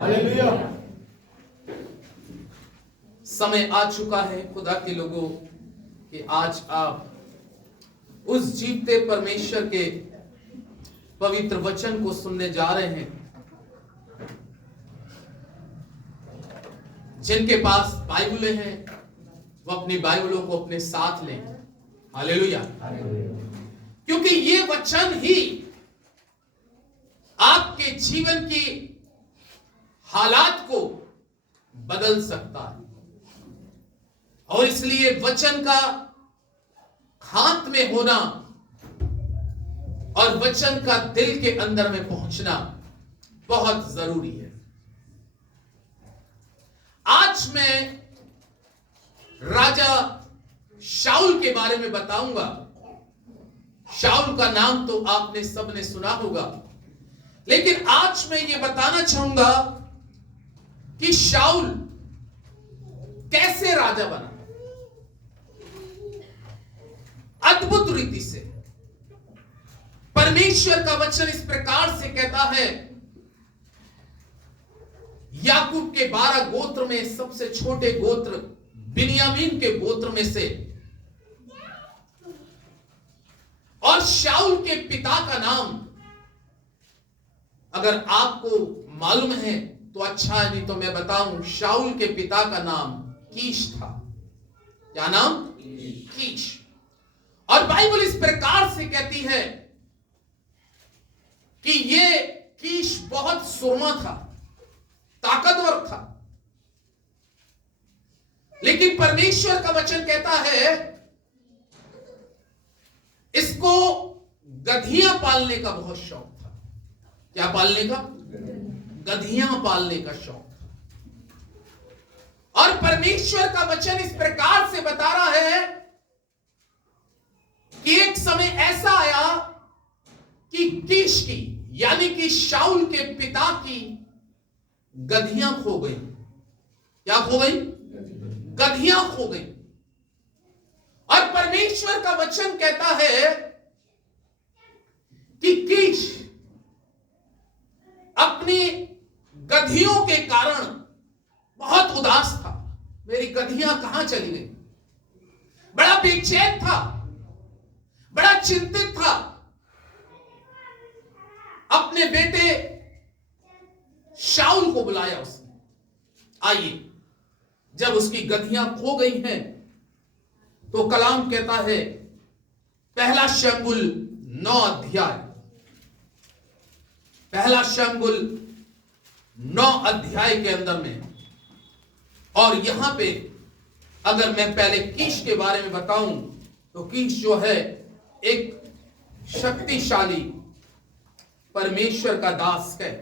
Hallelujah. समय आ चुका है खुदा के लोगों कि आज आप उस जीवते परमेश्वर के पवित्र वचन को सुनने जा रहे हैं। जिनके पास बाइबलें हैं वो अपनी बाइबलों को अपने साथ लें। हालेलुया। क्योंकि ये वचन ही आपके जीवन की हालात को बदल सकता है और इसलिए वचन का हाथ में होना और वचन का दिल के अंदर में पहुंचना बहुत जरूरी है। आज मैं राजा शाऊल के बारे में बताऊंगा। शाऊल का नाम तो आपने सबने सुना होगा, लेकिन आज मैं ये बताना चाहूंगा कि शाऊल कैसे राजा बना। अद्भुत रीति से परमेश्वर का वचन इस प्रकार से कहता है, याकूब के 12 गोत्र में सबसे छोटे गोत्र बिन्यामीन के गोत्र में से, और शाऊल के पिता का नाम अगर आपको मालूम है तो अच्छा है, नहीं तो मैं बताऊं। शाऊल के पिता का नाम कीश था। क्या नाम? कीश। और बाइबल इस प्रकार से कहती है कि ये कीश बहुत सुरमा था, ताकतवर था, लेकिन परमेश्वर का वचन कहता है इसको गधियां पालने का बहुत शौक था। क्या पालने का? गधियां पालने का शौक था। और परमेश्वर का वचन इस प्रकार से बता रहा है कि एक समय ऐसा आया कि कीश की यानी कि शाऊल के पिता की गधियां खो गई। क्या खो गई? गधियां खो गई। और परमेश्वर का वचन कहता है कि कीश अपनी गधियों के कारण बहुत उदास था। मेरी गधियां कहां चली गई? बड़ा बेचैन था, बड़ा चिंतित था। अपने बेटे शाऊल को बुलाया उसने। आइए, जब उसकी गधियां खो गई हैं तो कलाम कहता है, पहला शमूएल 9 अध्याय, पहला शमूएल 9 अध्याय के अंदर में, और यहां पे अगर मैं पहले कीश के बारे में बताऊं तो कीश जो है एक शक्तिशाली परमेश्वर का दास है।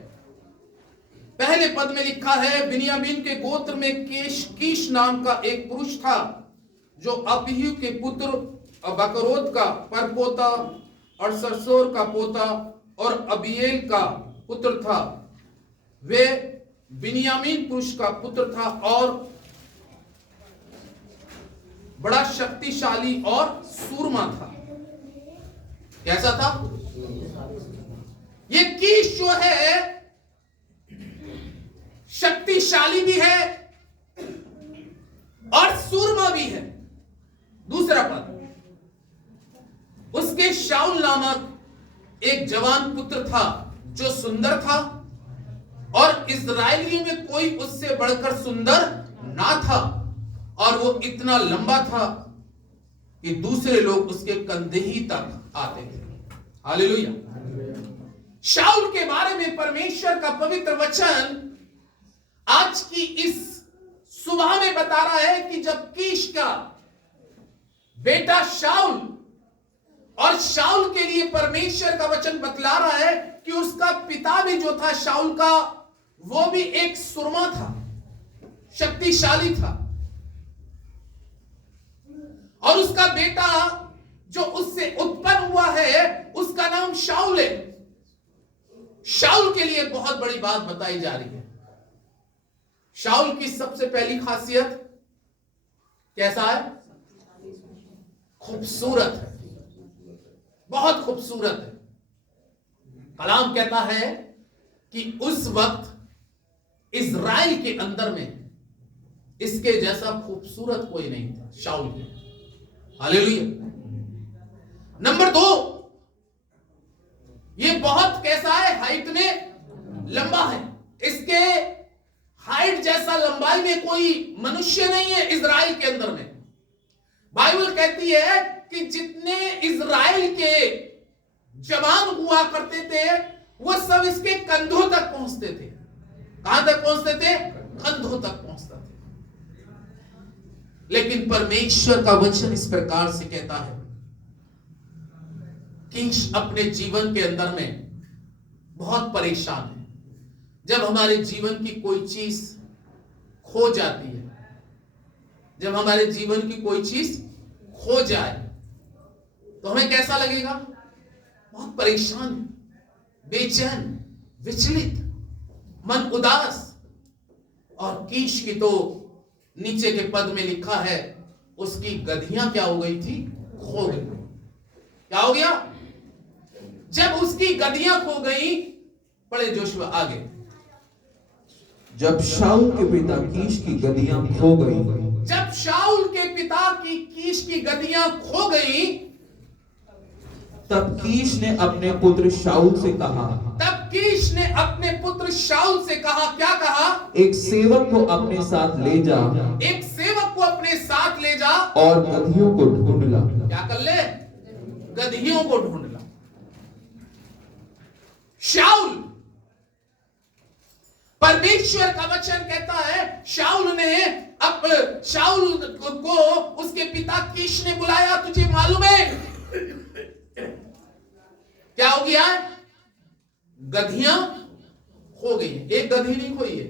पहले पद में लिखा है, बिन्यामीन के गोत्र में कीश नाम का एक पुरुष था जो अबीहू के पुत्र बकरोत का परपोता और सरसोर का पोता और अबीएल का पुत्र था। वे बिन्यामीन पुरुष का पुत्र था और बड़ा शक्तिशाली और सूरमा था। कैसा था? ये कीश जो है शक्तिशाली भी है और सूरमा भी है। दूसरा पद, उसके शाऊल नामक एक जवान पुत्र था जो सुंदर था और इस्राएलियों में कोई उससे बढ़कर सुंदर ना था, और वो इतना लंबा था कि दूसरे लोग उसके कंधे ही तक आते थे। हालेलुया। शाऊल के बारे में परमेश्वर का पवित्र वचन आज की इस सुबह में बता रहा है कि जब कीश का बेटा शाऊल, और शाऊल के लिए परमेश्वर का वचन बतला रहा है कि उसका पिता भी जो था शाऊल का, वो भी एक सुरमा था, शक्तिशाली था, और उसका बेटा जो उससे उत्पन्न हुआ है उसका नाम शाऊल है। शाऊल के लिए बहुत बड़ी बात बताई जा रही है। शाऊल की सबसे पहली खासियत कैसा है? खूबसूरत है, बहुत खूबसूरत है। कलाम कहता है कि उस वक्त इज़राइल के अंदर में इसके जैसा खूबसूरत कोई नहीं था, शाऊल के। हालेलुया। नंबर 2, ये बहुत कैसा है, हाइट में लंबा है। इसके हाइट जैसा लंबाई में कोई मनुष्य नहीं है इज़राइल के अंदर में। बाइबल कहती है कि जितने इज़राइल के जवान हुआ करते थे वो सब इसके कंधों तक पहुंचते थे। कहां तक पहुंचते थे? कंधों तक पहुंचता थे। लेकिन परमेश्वर का वचन इस प्रकार से कहता है कि अपने जीवन के अंदर में बहुत परेशान है। जब हमारे जीवन की कोई चीज खो जाती है, जब हमारे जीवन की कोई चीज खो जाए तो हमें कैसा लगेगा? बहुत परेशान, बेचैन, विचलित, मन उदास। और कीश की तो नीचे के पद में लिखा है उसकी गधियां क्या हो गई थी? खो गई। क्या हो गया? जब उसकी गधियां खो गई, पढ़े जोशुआ आगे। जब शाऊल के पिता कीश की गधियां खो गई, जब शाऊल के पिता की कीश की गधियां खो गई, तब कीश ने अपने पुत्र शाऊल से कहा, तब कीश ने अपने पुत्र शाऊल से कहा, क्या कहा? एक सेवक को अपने साथ ले जा, एक सेवक को अपने साथ ले जा और गधियों को ढूंढ ला। क्या कर ले? गधियों को ढूंढ ला। शाऊल, परमेश्वर का वचन कहता है शाऊल को उसके पिता कीश ने बुलाया। तुझे मालूम है क्या हो गया? गधियां खो गई हैं। एक गधी नहीं खोई है।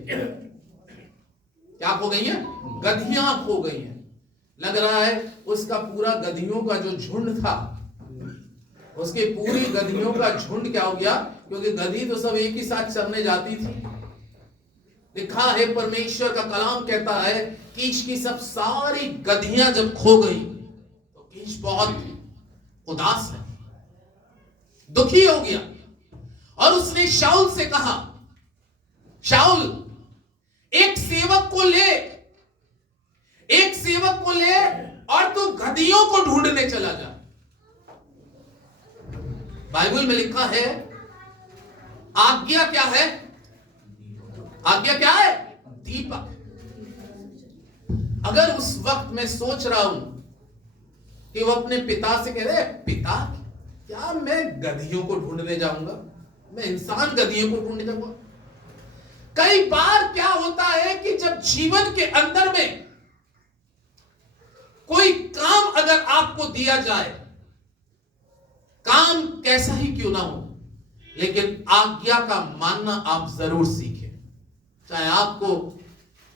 क्या खो गई है? गधियां खो गई हैं। लग रहा है उसका पूरा गधियों का जो झुंड था, उसके पूरी गधियों का झुंड क्या हो गया? क्योंकि गधी तो सब एक ही साथ चरने जाती थी। लिखा है, परमेश्वर का कलाम कहता है, कीश की सब सारी गधियां जब खो गई तो कीश बहुत उदास है, दुखी हो गया। और उसने शाऊल से कहा, शाऊल एक सेवक को ले, एक सेवक को ले और तू गधियों को ढूंढने चला जा। बाइबल में लिखा है, आज्ञा क्या है? आज्ञा क्या है? दीपक। अगर उस वक्त मैं सोच रहा हूं कि वो अपने पिता से कह रहे, पिता क्या मैं गधियों को ढूंढने जाऊंगा? मैं इंसान गधियों को ढूंढने जाऊंगा? कई बार क्या होता है कि जब जीवन के अंदर में कोई काम अगर आपको दिया जाए, काम कैसा ही क्यों ना हो, लेकिन आज्ञा का मानना आप जरूर सीखें। चाहे आपको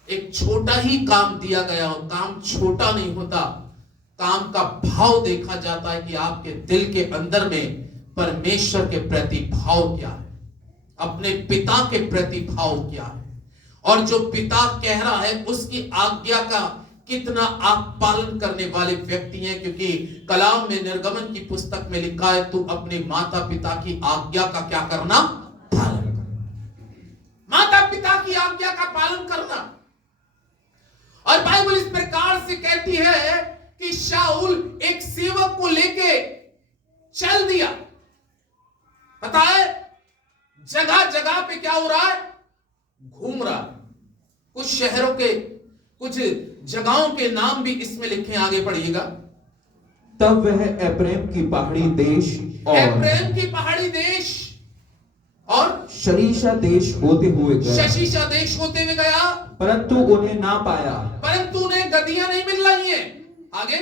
एक छोटा ही काम दिया गया हो, काम छोटा नहीं होता, काम का भाव देखा जाता है कि आपके दिल के अंदर में परमेश्वर के प्रति भाव क्या है, अपने पिता के प्रति भाव क्या है, और जो पिता कह रहा है उसकी आज्ञा का कितना आप पालन करने वाले व्यक्ति हैं। क्योंकि कलाम में, निर्गमन की पुस्तक में लिखा है, तू अपने माता पिता की आज्ञा का क्या करना? पालन करना। माता पिता की आज्ञा का पालन करना। और बाइबल इस प्रकार से कहती है कि शाऊल एक सेवक को लेके चल दिया। पता है जगह जगह पे क्या हो रहा है? घूम रहा है। कुछ शहरों के, कुछ जगहों के नाम भी इसमें लिखे, आगे पढ़िएगा। तब वह एप्रैम की पहाड़ी देश और एप्रैम की पहाड़ी देश और शरीशा देश होते हुए गया, शशीशा देश होते हुए गया, परंतु उन्हें ना पाया। परंतु उन्हें गधियां नहीं मिल रही हैं। आगे,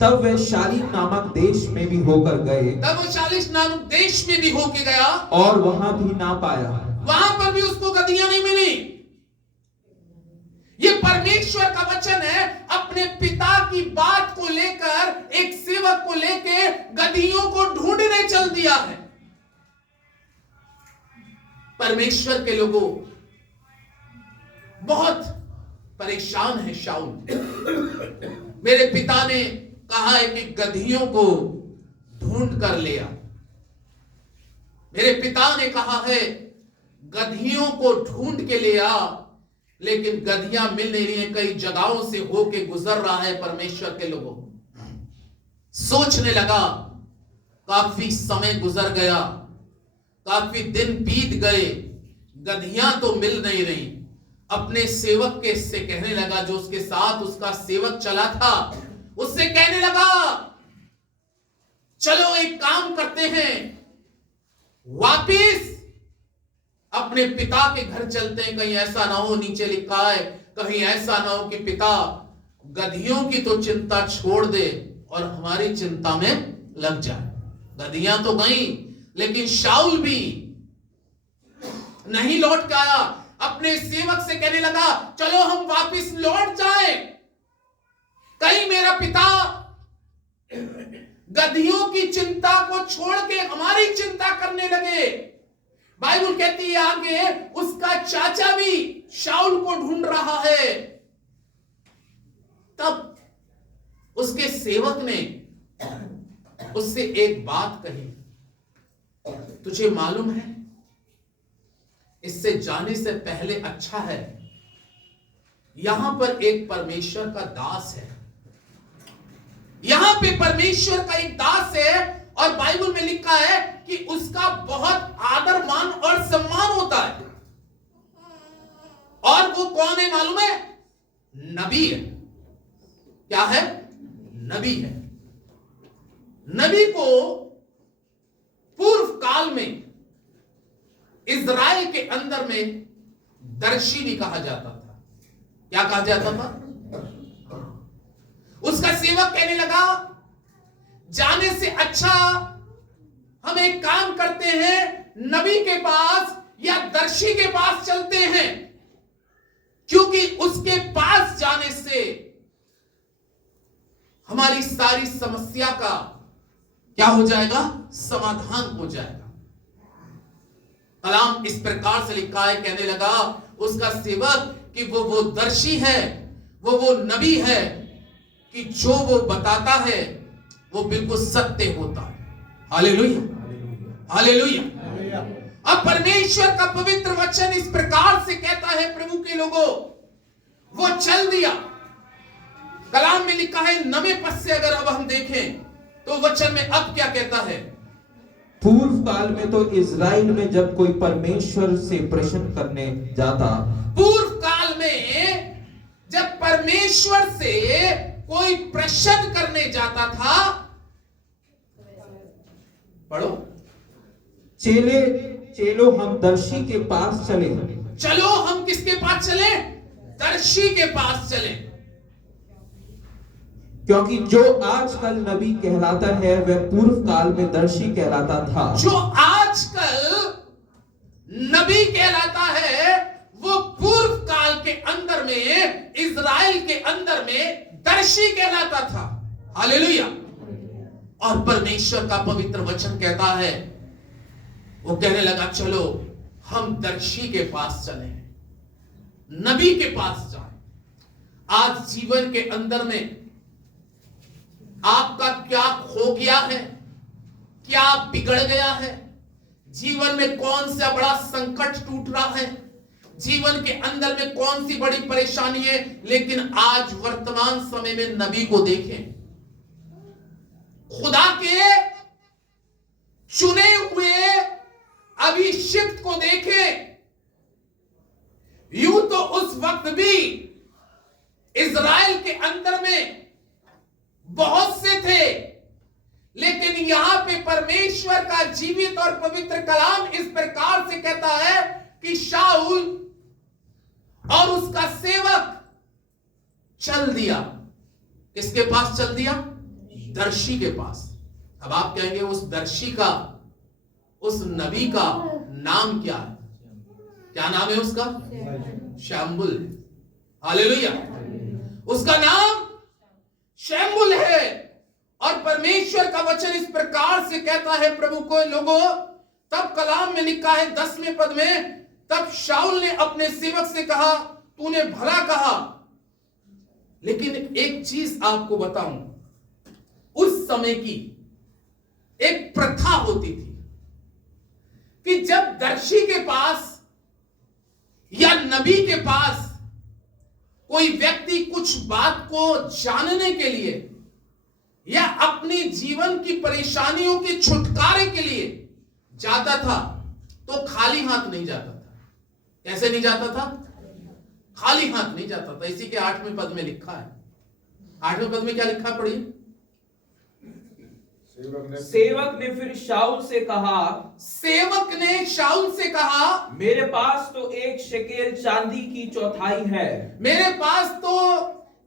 तब वे शालीम नामक देश में भी होकर गए, तब वो शालीम नामक देश में भी होके गया, और वहां भी ना पाया। वहां पर भी उसको गधियां नहीं मिली। ये परमेश्वर का वचन है। अपने पिता की बात को लेकर एक सेवक को लेके गधियों को ढूंढने चल दिया है। परमेश्वर के लोगों बहुत परेशान है। शाऊल, मेरे पिता ने कहा है कि गधियों को ढूंढ कर ले आ। मेरे पिता ने कहा है गधियों को ढूंढ के ले आ, लेकिन गधियां मिल नहीं रही हैं, कई जगहों से होके गुजर रहा है परमेश्वर के लोगों। सोचने लगा, काफी समय गुजर गया, काफी दिन बीत गए, गधियां तो मिल नहीं रही। अपने सेवक के से कहने लगा, जो उसके साथ उसका सेवक चला था, उससे कहने लगा, चलो एक काम करते हैं, वापिस अपने पिता के घर चलते हैं। कहीं ऐसा ना हो, नीचे लिखा है, कहीं ऐसा ना हो कि पिता गधियों की तो चिंता छोड़ दे और हमारी चिंता में लग जाए। गधियां तो गई, लेकिन शाऊल भी नहीं लौट के आया। अपने सेवक से कहने लगा, चलो हम वापस लौट जाएं, कहीं मेरा पिता गधियों की चिंता को छोड़ के हमारी चिंता करने लगे। बाइबल कहती है आगे, उसका चाचा भी शाऊल को ढूंढ रहा है। तब उसके सेवक ने उससे एक बात कही, तुझे मालूम है, इससे जाने से पहले अच्छा है, यहां पर एक परमेश्वर का दास है, यहां पे परमेश्वर का एक दास है, और बाइबल में लिखा है कि उसका बहुत आदर मान और सम्मान होता है। और वो कौन है मालूम है? नबी है। क्या है? नबी है। नबी को पूर्व काल में इज़राइल के अंदर में दर्शी भी कहा जाता था। क्या कहा जाता था? उसका सेवक कहने लगा, जाने से अच्छा हम एक काम करते हैं, नबी के पास या दर्शी के पास चलते हैं, क्योंकि उसके पास जाने से हमारी सारी समस्या का क्या हो जाएगा? समाधान हो जाएगा। कलाम इस प्रकार से लिखा है, कहने लगा उसका सेवक कि वो दर्शी है, वो नबी है, कि जो वो बताता है वो बिल्कुल सत्य होता है। Hallelujah, hallelujah. अब परमेश्वर का पवित्र वचन इस प्रकार से कहता है, प्रभु के लोगों, वो चल दिया। कलाम में लिखा है 9वें पद से अगर अब हम देखें तो वचन में अब क्या कहता है? पूर्व काल में तो इज़राइल में जब कोई परमेश्वर से प्रश्न करने जाता, पूर्व काल में जब परमेश्वर से कोई प्रश्न करने जाता था, पढ़ो, चलो हम दर्शी के पास चले। चलो हम किसके पास चले? दर्शी के पास चले। क्योंकि जो आजकल नबी कहलाता है वह पूर्व काल में दर्शी कहलाता था। जो आजकल नबी कहलाता है वो पूर्व काल के अंदर में, इज़राइल के अंदर में दर्शी कहलाता था। हालेलुया। और परमेश्वर का पवित्र वचन कहता है, वो कहने लगा, चलो हम दर्शी के पास चले, नबी के पास जाएं। आज जीवन के अंदर में आपका क्या खो गया है? क्या बिगड़ गया है? जीवन में कौन सा बड़ा संकट टूट रहा है? जीवन के अंदर में कौन सी बड़ी परेशानी है? लेकिन आज वर्तमान समय में नबी को देखें, खुदा के चुने हुए अभिषिक्त को देखें। यूं तो उस वक्त भी इज़राइल के अंदर में बहुत से थे, लेकिन यहां पे परमेश्वर का जीवित और पवित्र कलाम इस प्रकार से कहता है कि शाऊल और उसका सेवक चल दिया। किसके पास चल दिया? दर्शी के पास। अब आप कहेंगे उस दर्शी का, उस नबी का नाम क्या है? क्या नाम है उसका? शम्बुल। हालेलुया। उसका नाम शम्बुल है। और परमेश्वर का वचन इस प्रकार से कहता है, प्रभु को लोगों, तब कलाम में लिखा है 10वें पद में, तब शाऊल ने अपने सेवक से कहा, तूने भला कहा, लेकिन एक चीज आपको बताऊं, उस समय की एक प्रथा होती थी कि जब दर्शी के पास या नबी के पास कोई व्यक्ति कुछ बात को जानने के लिए या अपनी जीवन की परेशानियों के छुटकारे के लिए जाता था तो खाली हाथ नहीं जाता था। कैसे नहीं जाता था? खाली हाथ नहीं जाता था। इसी के 8वें पद में लिखा है। 8वें पद में क्या लिखा, पढ़िए। सेवक ने फिर शाऊल से कहा, सेवक ने शाऊल से कहा, मेरे पास तो 1 शेकेल चांदी की चौथाई है। मेरे पास तो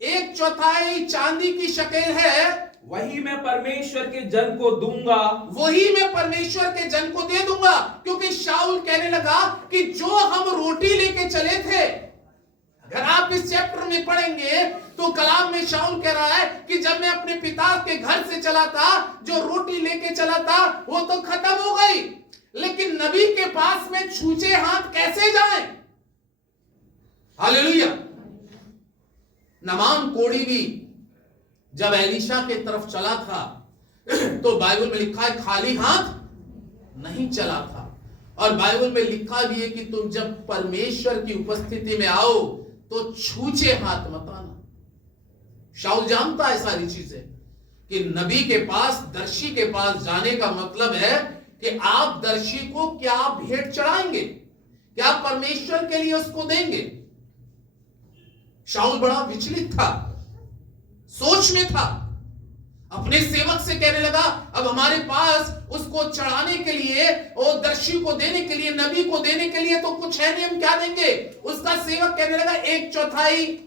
1/4 चांदी की शकेल है, वही मैं परमेश्वर के जन को दूंगा। वही मैं परमेश्वर के जन को दे दूंगा। क्योंकि शाऊल कहने लगा कि जो हम रोटी लेके चले थे, अगर आप इस चैप्टर में पढ़ेंगे तो कलाम में शाऊल कह रहा है कि जब मैं अपने पिता के घर से चला था, जो रोटी लेके चला था वो तो खत्म हो गई, लेकिन नबी के पास में छूचे हाथ कैसे जाएं? हालेलुया। नमान कोढ़ी भी जब एलीशा के तरफ चला था तो बाइबल में लिखा है खाली हाथ नहीं चला था। और बाइबल में लिखा भी है कि तुम जब परमेश्वर की उपस्थिति में आओ तो छूचे हाथ मत आना। शाऊल जानता है सारी चीजें कि नबी के पास, दर्शी के पास जाने का मतलब है कि आप दर्शी को क्या भेंट चढ़ाएंगे, क्या परमेश्वर के लिए उसको देंगे। शाऊल बड़ा विचलित था, सोच में था, अपने सेवक से कहने लगा अब हमारे पास उसको चढ़ाने के लिए और दर्शी को देने के लिए, नबी को देने के लिए तो कुछ है नहीं, हम क्या देंगे। उसका सेवक कहने लगा 1/4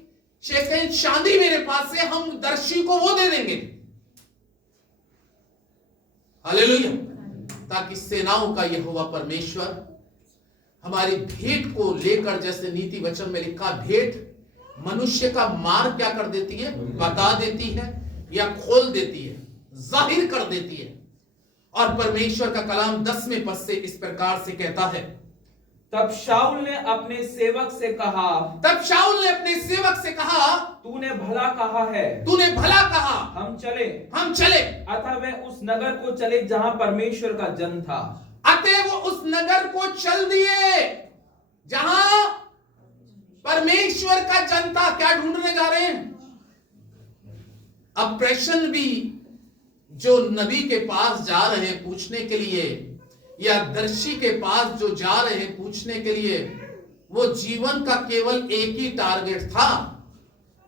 शेकेल चांदी मेरे पास है, हम दर्शी को वो दे देंगे। हालेलुया। ताकि सेनाओं का यहोवा परमेश्वर हमारी भेंट को लेकर, जैसे नीति वचन में लिखा, भेंट मनुष्य का मार्ग क्या कर देती है, बता देती है या खोल देती है, जाहिर कर देती है। और परमेश्वर का कलाम 10वें पद से इस प्रकार से कहता है, तब शाऊल ने अपने सेवक से कहा, तब शाऊल ने अपने सेवक से कहा, तूने भला कहा है, तूने भला कहा, हम चले। हम चले। अतः वे उस नगर को चले जहां परमेश्वर का जन था। अतः वो उस नगर को चल दिए जहां परमेश्वर का जनता क्या ढूंढने जा रहे हैं। अब प्रश्न भी जो नबी के पास जा रहे हैं पूछने के लिए, या दर्शी के पास जो जा रहे हैं पूछने के लिए, वो जीवन का केवल एक ही टारगेट था,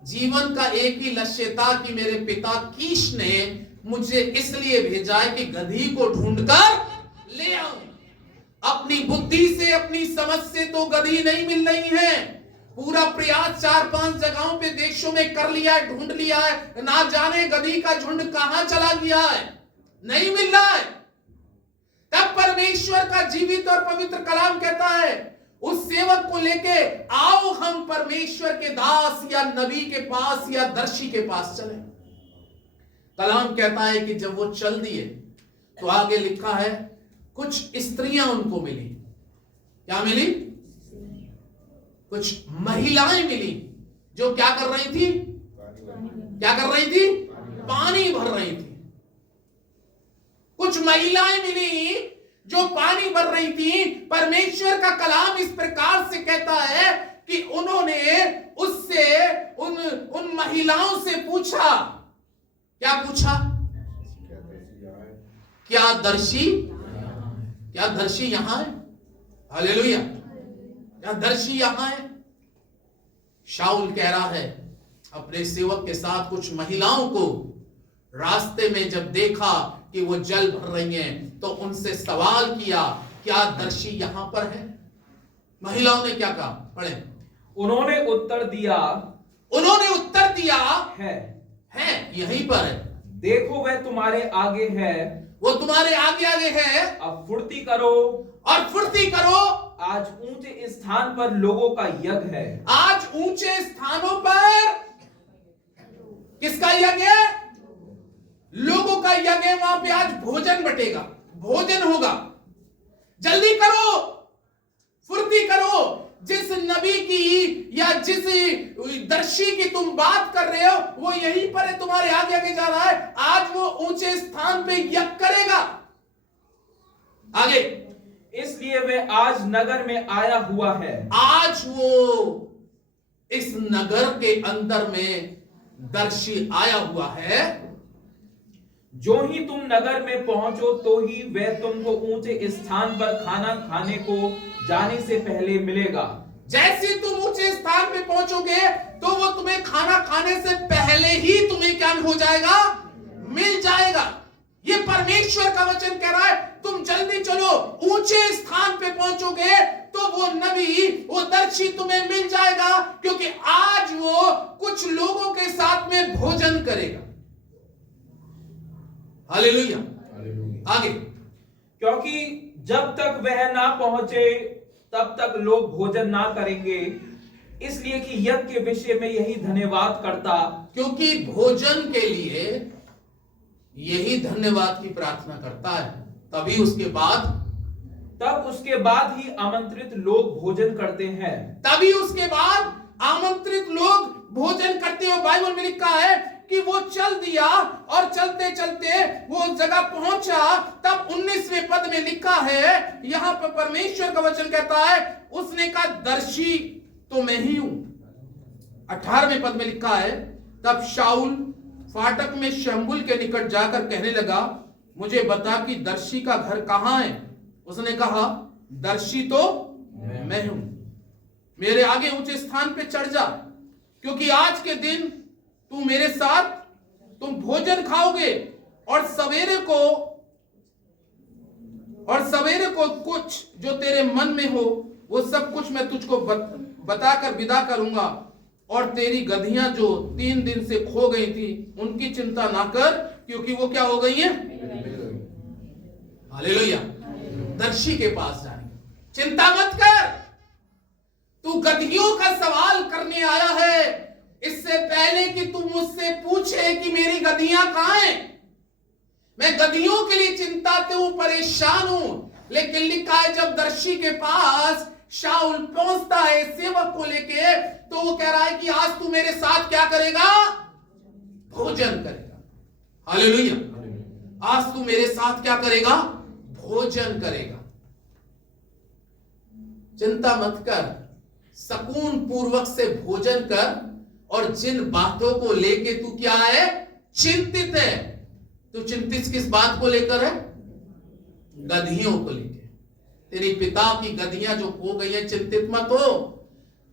जीवन का एक ही लक्ष्य था कि मेरे पिता कीश ने मुझे इसलिए भेजा है कि गधी को ढूंढकर ले आऊं। अपनी बुद्धि से, अपनी समझ से तो गधी नहीं मिल रही है। पूरा प्रयास 4-5 जगहों पे, देशों में कर लिया है, ढूंढ लिया है, ना जाने गधी का झुंड कहां चला गया है, नहीं मिल रहा है। तब परमेश्वर का जीवित और पवित्र कलाम कहता है उस सेवक को लेके आओ, हम परमेश्वर के दास या नबी के पास या दर्शी के पास चले। कलाम कहता है कि जब वो चल दिए तो आगे लिखा है कुछ स्त्रियां उनको मिली। क्या मिली? कुछ महिलाएं मिली जो क्या कर रही थी? क्या कर रही थी? पानी भर रही थी। कुछ महिलाएं मिली जो पानी भर रही थी। परमेश्वर का कलाम इस प्रकार से कहता है कि उन्होंने उससे, उन महिलाओं से पूछा। क्या पूछा? क्या दर्शी यहां है? हालेलुया। क्या दर्शी यहां है? शाऊल कह रहा है अपने सेवक के साथ कुछ महिलाओं को रास्ते में जब देखा कि वो जल भर रही हैं तो उनसे सवाल किया, क्या दर्शी यहां पर है? महिलाओं ने क्या कहा? पढ़े। उन्होंने उत्तर दिया है यहीं पर है। देखो वह तुम्हारे आगे है, वो तुम्हारे आगे आगे है। अब फुर्ती करो, आज ऊंचे स्थान पर लोगों का यज्ञ है। आज ऊंचे स्थानों पर किसका यज्ञ है? लोगों का यज्ञ है। वहां पे आज भोजन बटेगा, भोजन होगा। जल्दी करो, फुर्ती करो। जिस नबी की या जिस दर्शी की तुम बात कर रहे हो वो यहीं पर है, तुम्हारे आगे आगे जा रहा है। आज वो ऊंचे स्थान पे यज्ञ करेगा। आगे, इसलिए वे आज नगर में आया हुआ है। आज वो इस नगर के अंदर में दर्शी आया हुआ है, जो ही तुम नगर में पहुंचो तो ही वह तुमको ऊंचे स्थान पर खाना खाने को जाने से पहले मिलेगा। जैसे तुम ऊंचे स्थान पे पहुंचोगे तो वो तुम्हें खाना खाने से पहले ही तुम्हें क्या हो जाएगा, मिल जाएगा। ये परमेश्वर का वचन कह रहा है, तुम जल्दी चलो, ऊंचे स्थान पे पहुंचोगे तो वो नबी, वो दर्शी तुम्हें मिल जाएगा, क्योंकि आज वो कुछ लोगों के साथ में भोजन करेगा। हालेलुया। आगे, क्योंकि जब तक वह ना पहुंचे तब तक लोग भोजन ना करेंगे, इसलिए कि यज्ञ के विषय में यही धन्यवाद करता। क्योंकि भोजन के लिए यही धन्यवाद की प्रार्थना करता है, तब उसके बाद ही आमंत्रित लोग भोजन करते हैं। तभी उसके बाद आमंत्रित लोग भोजन करते हैं। बाइबल में लिखा है कि वो चल दिया और चलते चलते वो जगह पहुंचा। तब 19वें पद में लिखा है, यहां पर परमेश्वर का वचन कहता है, उसने कहा दर्शी तो मैं ही हूं। 18वें पद में लिखा है, तब शाऊल फाटक में शम्बुल के निकट जाकर कहने लगा, मुझे बता कि दर्शी का घर कहां है। उसने कहा, दर्शी तो मैं हूं, मेरे आगे ऊंचे स्थान पे चढ़ जा, क्योंकि आज के दिन तू मेरे साथ तुम भोजन खाओगे और सवेरे को कुछ जो तेरे मन में हो वो सब कुछ मैं तुझको बताकर विदा करूंगा। और तेरी गधियां जो 3 दिन से खो गई थी उनकी चिंता ना कर, क्योंकि वो क्या हो गई हैं। हालेलुया। दर्शी के पास जाएंगे, चिंता मत कर, तू गधियों का सवाल करने आया है, इससे पहले कि तू मुझसे पूछे कि मेरी गधियां कहां हैं। मैं गधियों के लिए चिंता हूं, परेशान हूं। लेकिन लिखा है, जब दर्शी के पास शाऊल पहुंचता है सेवक को लेके, तो वो कह रहा है कि आज तू मेरे साथ क्या करेगा, भोजन करेगा। हालेलुया। आज तू मेरे साथ क्या करेगा, भोजन करेगा। चिंता मत कर, सकून पूर्वक से भोजन कर। और जिन बातों को लेके तू क्या है, चिंतित है, तू चिंतित किस बात को लेकर है, गधियों को लेकर। तेरे पिता की गधियां जो खो गई हैं, चिंतित मत हो।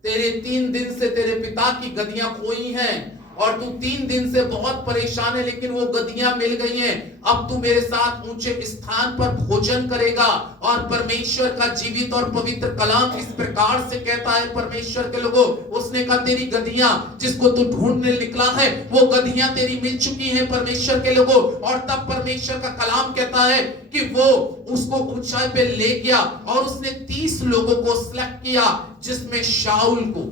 तेरे 3 दिन से तेरे पिता की गधियां खोई हैं और तू 3 दिन से बहुत परेशान है, लेकिन वो गधियां मिल गई हैं। अब तू मेरे साथ ऊंचे स्थान पर भोजन करेगा। और परमेश्वर का जीवित और पवित्र कलाम इस प्रकार से कहता है, परमेश्वर के लोगों, उसने कहा तेरी गधियां जिसको तू ढूंढने निकला है, वो गधियां तेरी मिल चुकी हैं परमेश्वर के लोगों। और तब परमेश्वर का कलाम कहता है कि वो उसको ऊंचाई पे ले गया और उसने 30 लोगों को सिलेक्ट किया, जिसमें शाऊल को,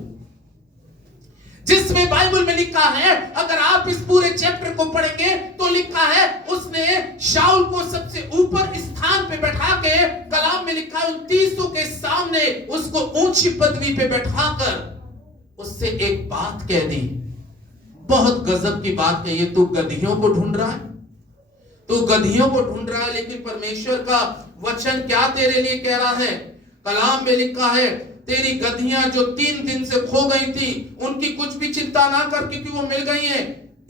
जिसमें बाइबल में लिखा है, अगर आप इस पूरे चैप्टर को पढ़ेंगे तो लिखा है उसने शाऊल को सबसे ऊपर स्थान पे बैठा के, कलाम में लिखा है 29 के सामने उसको ऊंची पदवी पे बैठाकर उससे एक बात कह दी, बहुत गजब की बात कही है। तू गधियों को ढूंढ रहा है, तू गधियों को ढूंढ रहा है, लेकिन परमेश्वर का वचन क्या तेरे लिए कह रहा है। कलाम में लिखा है, तेरी गधियां जो 3 दिन से खो गई थी उनकी कुछ भी चिंता ना कर, क्योंकि वो मिल गई हैं।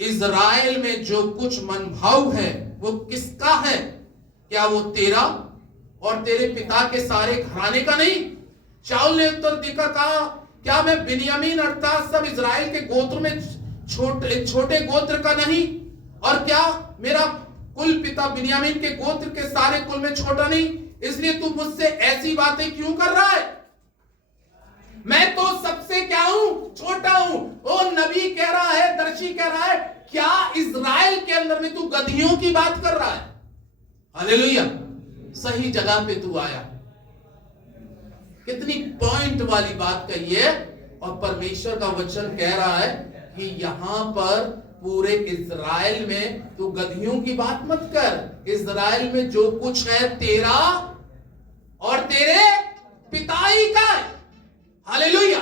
इज़राइल में जो कुछ मनभाव है वो किसका है, क्या वो तेरा और तेरे पिता के सारे घराने का नहीं। शाऊल ने उत्तर देकर कहा, क्या मैं बिन्यामीन अर्थात सब इज़राइल के गोत्र में छोटे गोत्र का नहीं, और क्या मेरा कुल पिता बिन्यामीन के गोत्र के सारे कुल में छोटा नहीं, इसलिए तू मुझसे ऐसी बातें क्यों कर रहा है। मैं तो सबसे क्या हूं, छोटा हूं। ओ नबी कह रहा है, दर्शी कह रहा है, क्या इज़राइल के अंदर में तू गधियों की बात कर रहा है। हालेलुया। सही जगह पे तू आया। कितनी पॉइंट वाली बात कही है। और परमेश्वर का वचन कह रहा है कि यहां पर पूरे इज़राइल में तू गधियों की बात मत कर। इज़राइल में जो कुछ है तेरा और तेरे पिता ही का है। हालेलुया।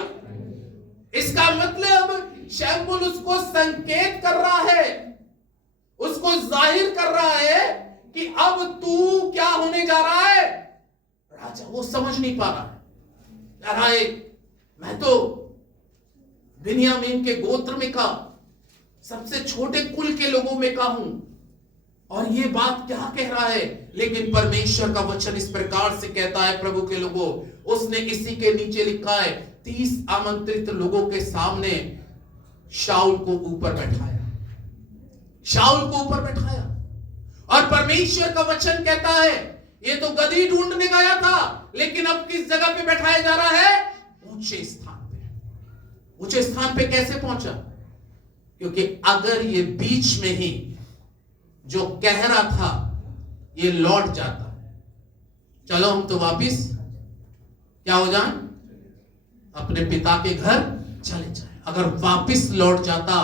इसका मतलब शम्बुल उसको संकेत कर रहा है, उसको जाहिर कर रहा है कि अब तू क्या होने जा रहा है, राजा। वो समझ नहीं पा रहा है, मैं तो बिन्यामीन के गोत्र में का, सबसे छोटे कुल के लोगों में का हूं। और ये बात क्या कह रहा है? लेकिन परमेश्वर का वचन इस प्रकार से कहता है, प्रभु के लोगों, उसने इसी के नीचे लिखा है, 30 आमंत्रित लोगों के सामने शाऊल को ऊपर बैठाया, शाऊल को ऊपर बैठाया। और परमेश्वर का वचन कहता है, ये तो गदही ढूंढने गया था, लेकिन अब किस जगह पे बैठाया जा रहा है? ऊंचे स्थान पे। ऊंचे स्थान पे कैसे पहुंचा? क्योंकि अगर ये बीच में ही जो कह रहा था ये लौट जाता, चलो हम तो वापिस क्या हो जाए, अपने पिता के घर चले जाए, अगर वापिस लौट जाता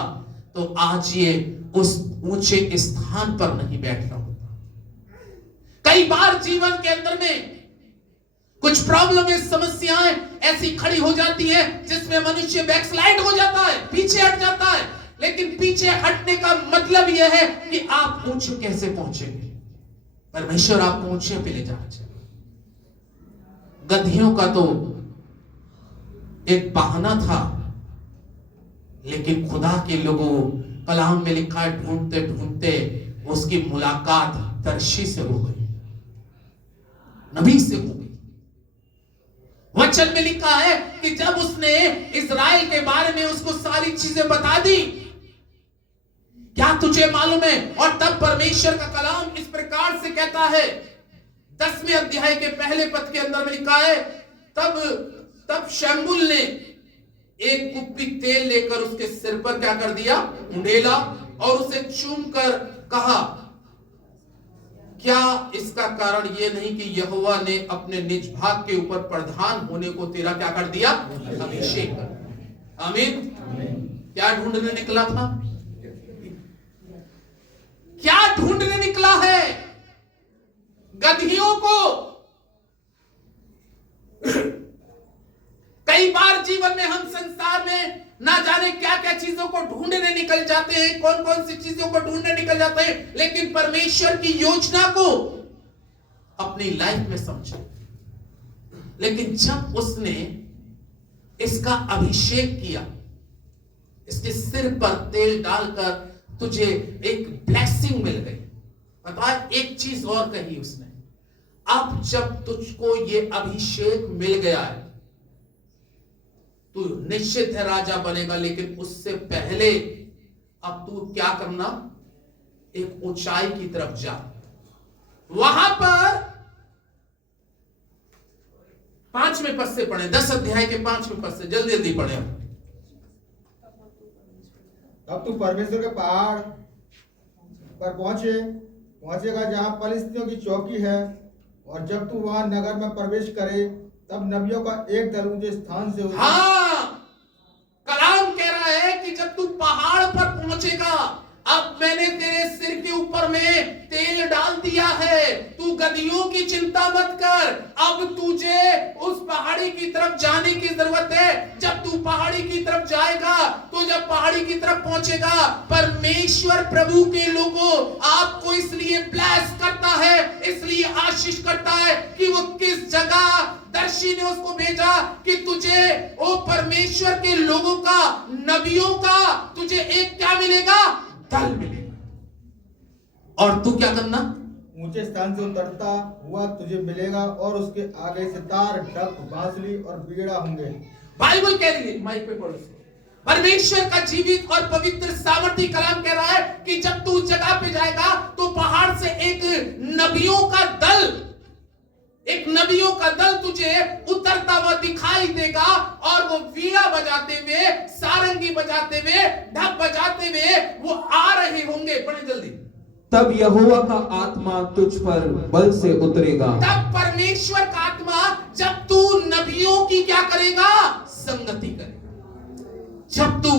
तो आज ये उस ऊंचे स्थान पर नहीं बैठ रहा होता। कई बार जीवन के अंदर में कुछ प्रॉब्लम, समस्याएं ऐसी खड़ी हो जाती है जिसमें मनुष्य बैकस्लाइड हो जाता है, पीछे हट जाता है। लेकिन पीछे हटने का मतलब यह है कि आप ऊंचे कैसे पहुंचेंगे। परमेश्वर आपको ऊंचे पे ले जाना चाहिए। गदहियों का तो एक बहाना था, लेकिन खुदा के लोगों, कलाम में लिखा है, ढूंढते ढूंढते उसकी मुलाकात दर्शी से हो गई, नबी से हो गई। वचन में लिखा है कि जब उसने इज़राइल के बारे में उसको सारी चीजें बता दी, क्या तुझे मालूम है? और तब परमेश्वर का कलाम इस प्रकार से कहता है, 10वें अध्याय के पहले पद के अंदर में लिखा है, तब शमूएल ने एक कुप्पी तेल लेकर उसके सिर पर क्या कर दिया? उंडेला और उसे चूम कर कहा, क्या इसका कारण यह नहीं कि यहोवा ने अपने निज भाग के ऊपर प्रधान होने को तेरा क्या कर दिया? अभिषेक कर। आमीन। क्या ढूंढने निकला था? क्या ढूंढने निकला है? गदहियों को। कई बार जीवन में हम संसार में ना जाने क्या क्या चीजों को ढूंढने निकल जाते हैं, कौन कौन सी चीजों को ढूंढने निकल जाते हैं, लेकिन परमेश्वर की योजना को अपनी लाइफ में समझे। लेकिन जब उसने इसका अभिषेक किया, इसके सिर पर तेल डालकर तुझे एक ब्लेसिंग मिल गई। पता है, एक चीज और कही उसने, अब जब तुझको ये अभिषेक मिल गया है, तू निश्चित है राजा बनेगा, लेकिन उससे पहले अब तू क्या करना? एक ऊंचाई की तरफ जा। वहां पर 5वें पद से पढ़े, 10 अध्याय के 5वें पद से, जल्दी जल्दी पढ़े। तब तू परमेश्वर के पहाड़ पर पहुंचेगा जहां फलिस्तियों की चौकी है, और जब तू वहां नगर में प्रवेश करे, तब नबियों का एक दल ऊंचे स्थान से उतरे। हाँ, कलाम कह रहा है कि जब तू पहाड़ पर पहुंचेगा, अब मैंने तेरे सिर के ऊपर में तेल डाल दिया है, तू गदहियों की चिंता मत कर, अब तुझे उस पहाड़ी की तरफ जाने की जरूरत है। जब तू पहाड़ी की तरफ जाएगा, तो जब पहाड़ी की तरफ पहुंचेगा, परमेश्वर प्रभु के लोगों आपको इसलिए ब्लेस करता है, इसलिए आशीष करता है कि वो किस जगह दर्शी ने उसको भेजा कि तुझे ओ परमेश्वर के लोगों का, नबियों का, तुझे एक क्या मिलेगा? दल मिलेगा। और तू क्या करना? ऊंचे स्थान से उतरता हुआ तुझे मिलेगा, और उसके आगे सितार, ढप, बांसुरी और बीड़ा होंगे। बाइबल कह रही है, माइक पे पढ़ो। परमेश्वर का जीवित और पवित्र सामर्थी कलाम कह रहा है कि जब तू उस जगह पे जाएगा, तो पहाड़ से एक नबियों का दल तुझे उतरता हुआ दिखाई देगा, और वो वीणा बजाते हुए, सारंगी बजाते हुए, ढप बजाते हुए वो आ रहे होंगे। पढ़े जल्दी। तब यहोवा का आत्मा तुझ पर बल से उतरेगा। तब परमेश्वर का आत्मा, जब तू नबियों की क्या करेगा? संगति करेगा। जब तू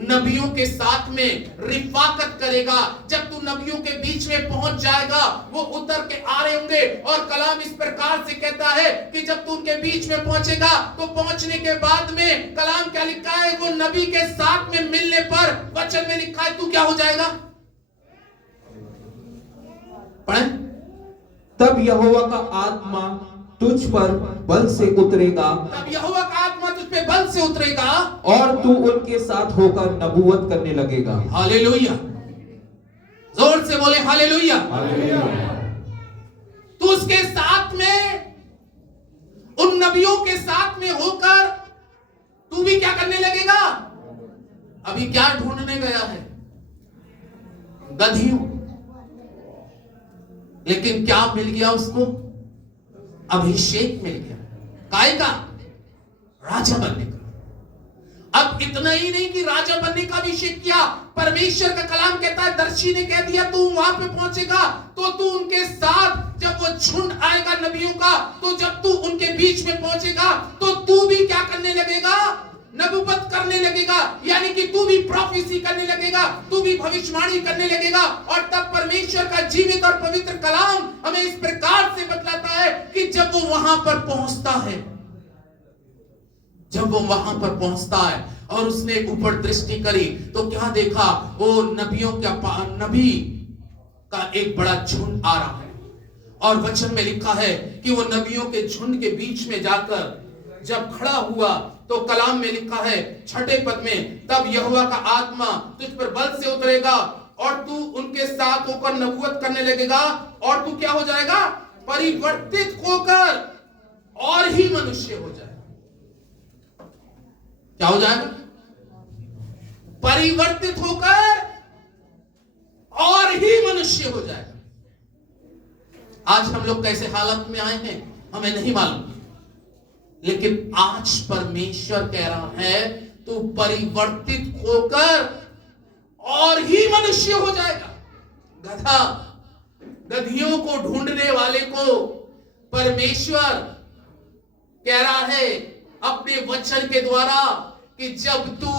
नबियों के साथ में रिफाकत करेगा, जब तू नबियों के बीच में पहुंच जाएगा, वो उतर के आ रहे होंगे। और कलाम इस प्रकार से कहता है कि जब तू उनके बीच में पहुंचेगा, तो पहुंचने के बाद में कलाम क्या लिखा है? वो नबी के साथ में मिलने पर वचन में लिखा है, तू क्या हो जाएगा? पढ़ें। तब यहोवा का आत्मा तुझ पर बल से उतरेगा तब यहोवा का आत्मा तुझ पे बल से उतरेगा और तू उनके साथ होकर नबूवत करने लगेगा। हालेलुया, जोर से बोले हालेलुया। तू उसके साथ में, उन नबियों के साथ में होकर तू भी क्या करने लगेगा? अभी क्या ढूंढने गया है? गधियों। लेकिन क्या मिल गया उसको? अभिषेक मिल गया। काय का? राजा बनने का। अब इतना ही नहीं कि राजा बनने का अभिषेक किया, परमेश्वर का कलाम कहता है, दर्शी ने कह दिया तू वहां पे पहुंचेगा तो तू उनके साथ, जब वो झुंड आएगा नबियों का, तो जब तू उनके बीच में पहुंचेगा तो तू भी क्या करने लगेगा? नबूवत करने लगेगा, यानी कि तू भी प्रोफेसी करने लगेगा, तू भी भविष्यवाणी करने लगेगा। और तब परमेश्वर का जीवित और पवित्र कलाम हमें इस प्रकार से बतलाता है कि जब वो वहां पर पहुंचता है, जब वो वहां पर पहुंचता है और उसने ऊपर दृष्टि करी तो क्या देखा? वो नबी का एक बड़ा झुंड आ रहा है। और वचन में लिखा है कि वो नबियों के झुंड के बीच में जाकर जब खड़ा हुआ तो कलाम में लिखा है 6 पद में, तब यहोवा का आत्मा तुझ पर बल से उतरेगा और तू उनके साथ होकर नबूवत करने लगेगा और तू क्या हो जाएगा? परिवर्तित होकर और ही मनुष्य हो जाएगा। क्या हो जाएगा? परिवर्तित होकर और ही मनुष्य हो जाएगा। आज हम लोग कैसे हालत में आए हैं हमें नहीं मालूम, लेकिन आज परमेश्वर कह रहा है तू परिवर्तित होकर और ही मनुष्य हो जाएगा। गधा, गधियों को ढूंढने वाले को परमेश्वर कह रहा है अपने वचन के द्वारा कि जब तू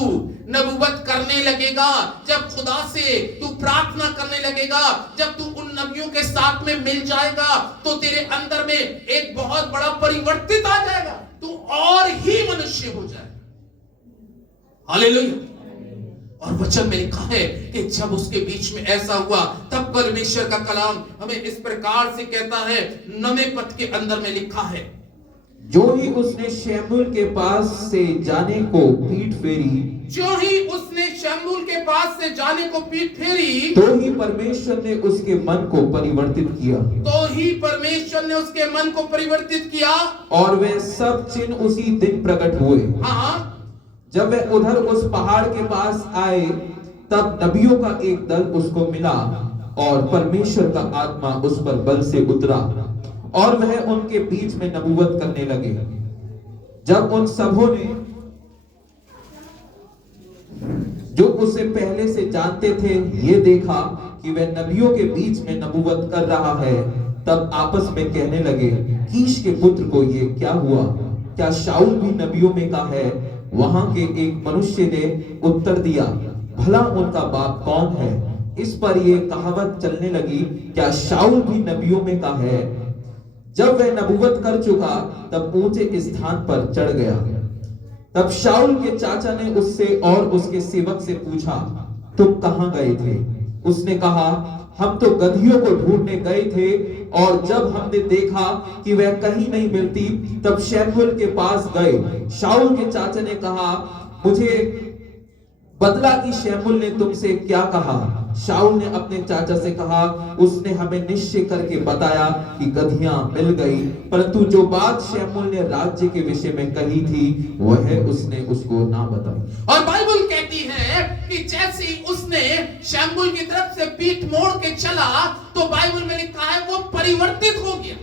नबूवत करने लगेगा, जब खुदा से तू प्रार्थना करने लगेगा, जब तू उन नबियों के साथ में मिल जाएगा तो तेरे अंदर में एक बहुत बड़ा परिवर्तित आ जाएगा, तू और ही मनुष्य हो जाएगा। हालेलुया। और वचन में लिखा है कि जब उसके बीच में ऐसा हुआ तब परमेश्वर का कलाम हमें इस प्रकार से कहता है, 9वें पद के अंदर में लिखा है, जो ही उसने शमूएल के पास से जाने को पीठ फेरी, जो ही उसने शमूएल के पास से जाने को पीठ फेरी, तो ही परमेश्वर ने उसके मन को परिवर्तित किया, तो ही परमेश्वर ने उसके मन को परिवर्तित किया। और वे सब चिन्ह उसी दिन प्रकट हुए। हाँ, जब वे उधर उस पहाड़ के पास आए तब नबियों का एक दल उसको मिला और परमेश्वर का आत्मा उस पर बल से उतरा और वह उनके बीच में नबूवत करने लगे। जब उन सबों ने जो उसे पहले से जानते थे ये देखा कि वह नबियों के बीच में नबूवत कर रहा है, तब आपस में कहने लगे, कीश के पुत्र को ये क्या हुआ? क्या शाऊल भी नबियों में का है? वहां के एक मनुष्य ने उत्तर दिया, भला उनका बाप कौन है? इस पर ये कहावत चलने लगी, क्या शाऊल भी नबियों में का है? जब वह नबूवत कर चुका तब ऊंचे स्थान पर चढ़ गया। तब शाऊल के चाचा ने उससे और उसके सेवक से पूछा, तुम कहां गए थे? उसने कहा, हम तो गधियों को ढूंढने गए थे और जब हमने देखा कि वह कहीं नहीं मिलती तब शमूएल के पास गए। शाऊल के चाचा ने कहा, मुझे बदला कि शमूएल ने तुमसे क्या कहा? शाऊल ने अपने चाचा से कहा, उसने हमें निश्चय करके बताया कि गधियां मिल गई, परंतु जो बात शमूएल ने राज्य के विषय में कही थी वह उसने उसको ना बताई। और बाइबल कहती है कि जैसे ही उसने शमूएल की तरफ से पीठ मोड़ के चला तो बाइबल में लिखा है वो परिवर्तित हो गया,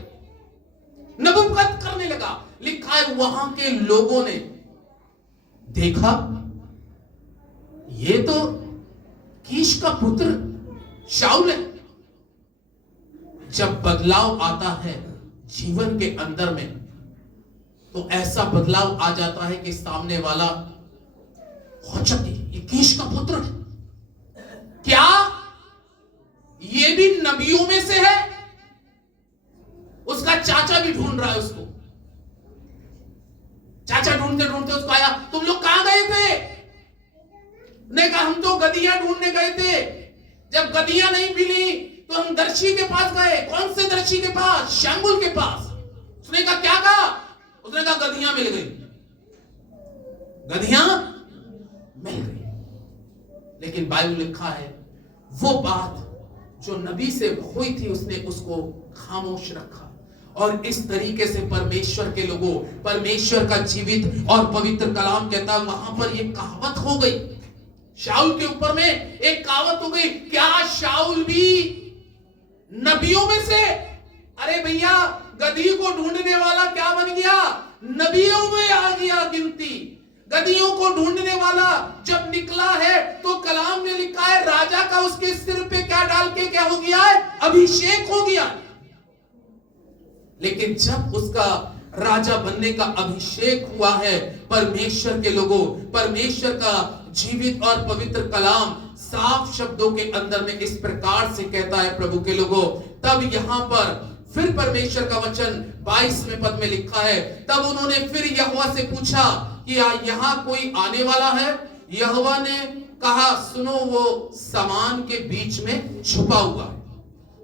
नबूवत करने लगा। लिखा है वहां के लोगों ने देखा ये तो कीश का पुत्र शाऊल है। जब बदलाव आता है जीवन के अंदर में तो ऐसा बदलाव आ जाता है कि सामने वाला ये कीश का पुत्र है, क्या ये भी नबियों में से है? उसका चाचा भी ढूंढ रहा है उसको। चाचा ढूंढते ढूंढते उसको आया, तुम लोग कहां गए थे? ने कहा, हम तो गधियां ढूंढने गए थे। जब गधियां नहीं मिली तो हम दर्शी के पास गए। कौन से दर्शी के पास? शमूएल के पास। उसने कहा क्या कहा? उसने कहा गधियां मिल गई, गधियां मिल गई। लेकिन बाइबल लिखा है वो बात जो नबी से हुई थी उसने उसको खामोश रखा। और इस तरीके से परमेश्वर के लोगों, परमेश्वर का जीवित और पवित्र कलाम कहता है वहां पर ये कहावत हो गई, शाऊल के ऊपर में एक कहावत हो गई। क्या शाऊल भी नबियों में से? अरे भैया, गधी को ढूंढने वाला क्या बन गया? नबियों में आ गया गिनती। गधियों को ढूंढने वाला जब निकला है तो कलाम ने लिखा है राजा का उसके सिर पे क्या डाल के क्या हो गया है? अभिषेक हो गया। लेकिन जब उसका राजा बनने का अभिषेक हुआ है, परमेश्वर के लोगों, परमेश्वर का जीवित और पवित्र कलाम साफ शब्दों के अंदर में इस प्रकार से कहता है प्रभु के लोगों, तब यहां पर फिर परमेश्वर का वचन 22वें पद में लिखा है, तब उन्होंने फिर यहोवा से पूछा कि यहाँ कोई आने वाला है? यहोवा ने कहा सुनो वो सामान के बीच में छुपा हुआ है।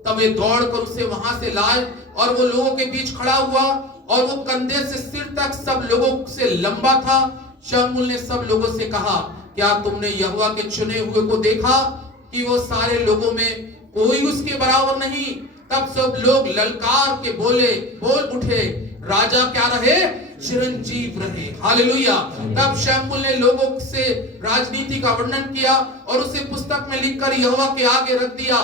तब वे दौड़कर उसे वहां से लाए और वो लोगों के बीच खड़ा हुआ और वो कंधे से सिर तक सब लोगों से लंबा था। शमूएल ने सब लोगों से कहा क्या तुमने यहोवा के चुने हुए को देखा कि वो सारे लोगों में कोई उसके बराबर नहीं? तब सब लोग ललकार के बोल उठे राजा क्या रहे? चिरंजीव रहे। हालेलुया। तब शमूएल ने लोगों से राजनीति का वर्णन किया और उसे पुस्तक में लिखकर यहोवा के आगे रख दिया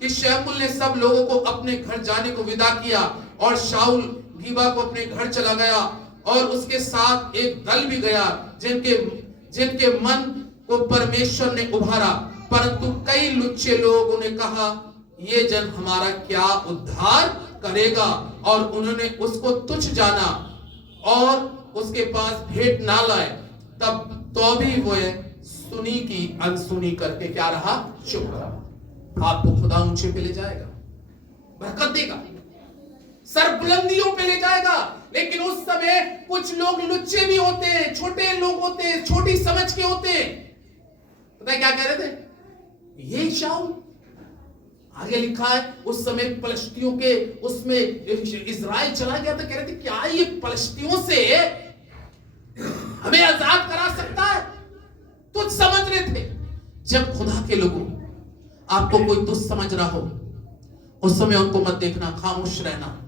कि शमूएल ने सब लोगों को अपने घर जाने को विदा किया और शाऊल गीबा को अपने घर चला गया और उसके साथ एक दल भी गया जिनके मन को परमेश्वर ने उभारा। परंतु कई लुच्चे लोगों ने कहा ये जन हमारा क्या उद्धार करेगा, और उन्होंने उसको तुच्छ जाना और उसके पास भेंट ना लाए। तब तो भी वो सुनी की अनसुनी करके क्या रहा? चुप रहा। आपको खुदा ऊंचे पे ले जाएगा, बरकत देगा, सर बुलंदियों पे ले जाएगा। लेकिन उस समय कुछ लोग लुच्चे भी होते हैं, छोटे लोग होते हैं, छोटी समझ के होते हैं। पता है क्या कह रहे थे? ये शाऊल, आगे लिखा है उस समय पलिश्तियों के उसमें इजराइल चला गया तो कह रहे थे क्या ये पलिश्तियों से हमें आजाद करा सकता है? तुझ समझ रहे थे। जब खुदा के लोगों आपको कोई तुझ समझ रहा हो उस समय उनको मत देखना, खामोश रहना।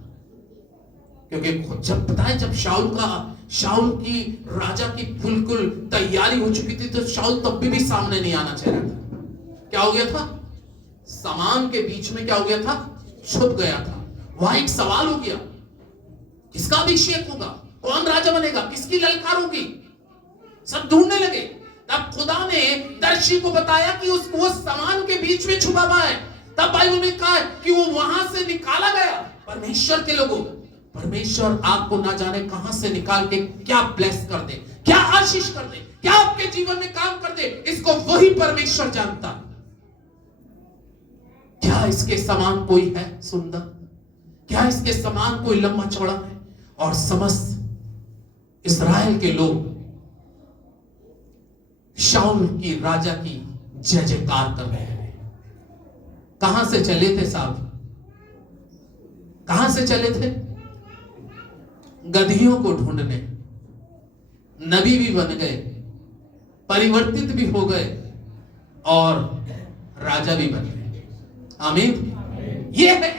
क्योंकि जब पता है जब शाऊल की राजा की बिल्कुल तैयारी हो चुकी थी तो शाऊल तब भी सामने नहीं आना चाह रहा था। क्या हो गया था? सामान के बीच में क्या हो गया था? छुप गया था। वहां एक सवाल हो गया, किसका अभिषेक होगा? कौन राजा बनेगा? किसकी ललकार होगी? सब ढूंढने लगे। तब खुदा ने दर्शी को बताया कि उसको सामान के बीच में छुपा हुआ है। तब बाइबल में कहा है कि वो वहां से निकाला गया। परमेश्वर के लोगों, परमेश्वर आपको ना जाने कहां से निकाल के क्या ब्लेस कर दे, क्या आशीष कर दे, क्या आपके जीवन में काम कर दे, इसको वही परमेश्वर जानता है। क्या इसके समान कोई है सुंदर? क्या इसके समान कोई लंबा चौड़ा है? और समस्त इस्राएल के लोग शाऊल की राजा की जय जयकार कर रहे हैं। कहां से चले थे साहब? कहां से चले थे? गधियों को ढूंढने। नबी भी बन गए, परिवर्तित भी हो गए और राजा भी बन गए। आमीन। ये है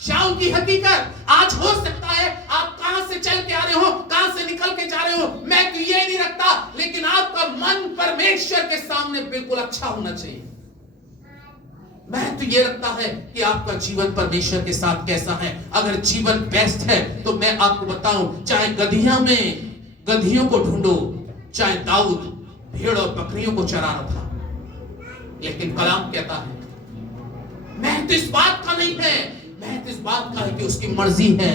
शाऊल की हकीकत। आज हो सकता है आप कहां से चल के आ रहे हो, कहां से निकल के जा रहे हो, मैं तो ये नहीं रखता, लेकिन आपका मन परमेश्वर के सामने बिल्कुल अच्छा होना चाहिए। मैं तो ये रखता है कि आपका जीवन परमेश्वर के साथ कैसा है। अगर जीवन बेस्ट है तो मैं आपको बताऊं, चाहे गधियों को ढूंढो, चाहे दाऊद भेड़ और बकरियों को चरा रहा था, लेकिन कलाम कहता है मैं तो इस बात का नहीं है, मैं तो इस बात का है कि उसकी मर्जी है।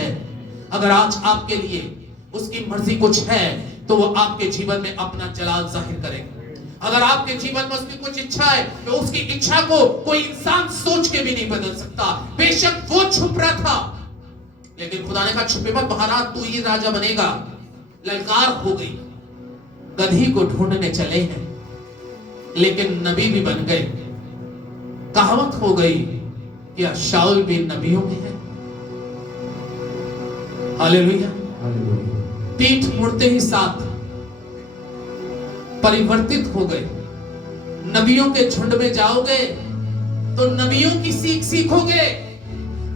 अगर आज आपके लिए उसकी मर्जी कुछ है तो वो आपके जीवन में अपना जलाल जाहिर करेगा। अगर आपके जीवन में उसकी कुछ इच्छा है तो उसकी इच्छा को कोई इंसान सोच के भी नहीं बदल सकता। बेशक वो छुप रहा था, लेकिन खुदा ने कहा छुपे मत, महाराज तू ही राजा बनेगा। ललकार हो गई, गधी को ढूंढने चले हैं, लेकिन नबी भी बन गए। कहावत हो गई कि शाऊल भी नबियों में है। हालेलुया। पीठ मुड़ते ही साथ परिवर्तित हो गए। नबियों के झुंड में जाओगे तो नबियों की सीख सीखोगे,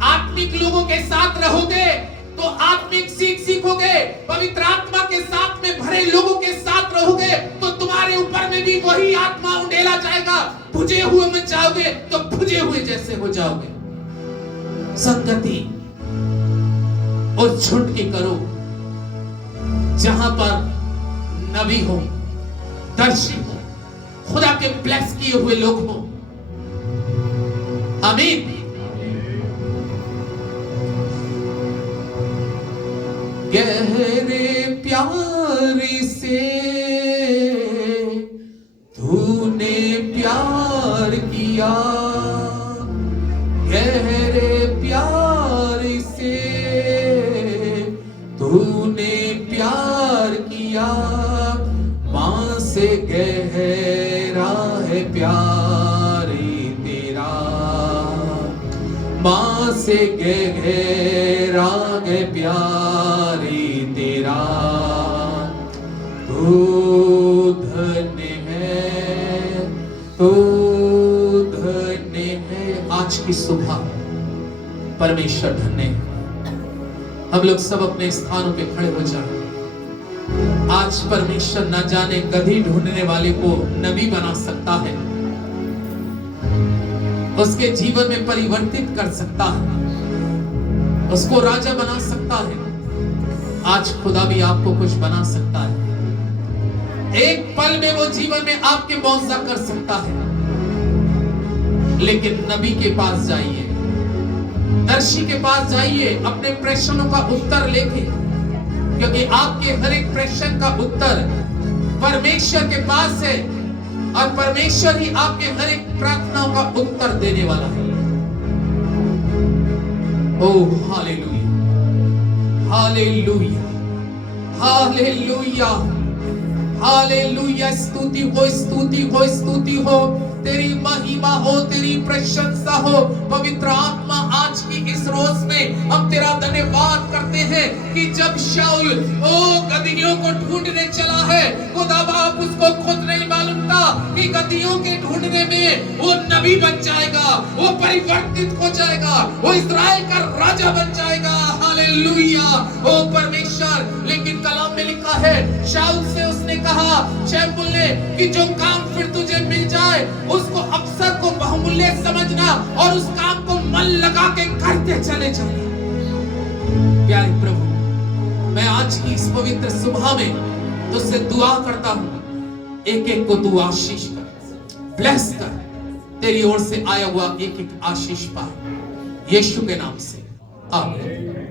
आत्मिक लोगों के साथ रहोगे तो आत्मिक सीख सीखोगे, पवित्र आत्मा के साथ में भरे लोगों के साथ रहोगे तो तुम्हारे ऊपर में भी वही आत्मा उंडेला जाएगा। भुजे हुए मत जाओगे तो भुजे हुए जैसे हो जाओगे। संगति उस झुंड की करो जहां पर नबी हो, दर्शी हो, खुदा के ब्लेस किए हुए लोग हो। आमीन। गहरे प्यार से तूने प्यार किया, गहरे प्यार से तूने प्यार किया, मां से गहरा है प्यार तेरा, मां से गहरा है प्यार तेरा। तू धन्य है, तू धन्य है। आज की सुबह परमेश्वर धन्य है। हम लोग सब अपने स्थानों पे खड़े हो जाए। आज परमेश्वर न जाने गधी ढूंढने वाले को नबी बना सकता है, उसके जीवन में परिवर्तित कर सकता है, उसको राजा बना सकता है। आज खुदा भी आपको कुछ बना सकता है। एक पल में वो जीवन में आपके मौजा कर सकता है। लेकिन नबी के पास जाइए, दर्शी के पास जाइए अपने प्रश्नों का उत्तर लेके, क्योंकि आपके हर एक प्रश्न का उत्तर परमेश्वर के पास है और परमेश्वर ही आपके हर एक प्रार्थनाओं का उत्तर देने वाला है। Oh hallelujah, hallelujah, hallelujah, hallelujah. स्तुति हो, स्तुति हो, स्तुति हो, तेरी महिमा हो, तेरी प्रशंसा हो। पवित्र आत्मा आज की इस रोज में हम तेरा धन्यवाद करते हैं कि जब शाऊल गदहियों को ढूंढने चला है, खुदा बाप उसको खुद नहीं मालूम था कि गदहियों के ढूंढने में वो नबी बन जाएगा, वो परिवर्तित हो जाएगा, वो इस्राएल का राजा बन जाएगा। हालेलुया। ओ परमेश्वर, लेकिन कलाम में लिखा है शाऊल से उसने कहा, शमूएल ने, कि जो काम फिर तुझे मिल जाए उसको अवसर को बहुमूल्य समझना और उस काम को मन लगा के करते चले जाना। प्यारे प्रभु, मैं आज की इस पवित्र सुबह में तुझसे दुआ करता हूं, एक एक को तू आशीष कर, ब्लेस कर, तेरी ओर से आया हुआ एक एक आशीष पाए, यीशु के नाम से आमीन।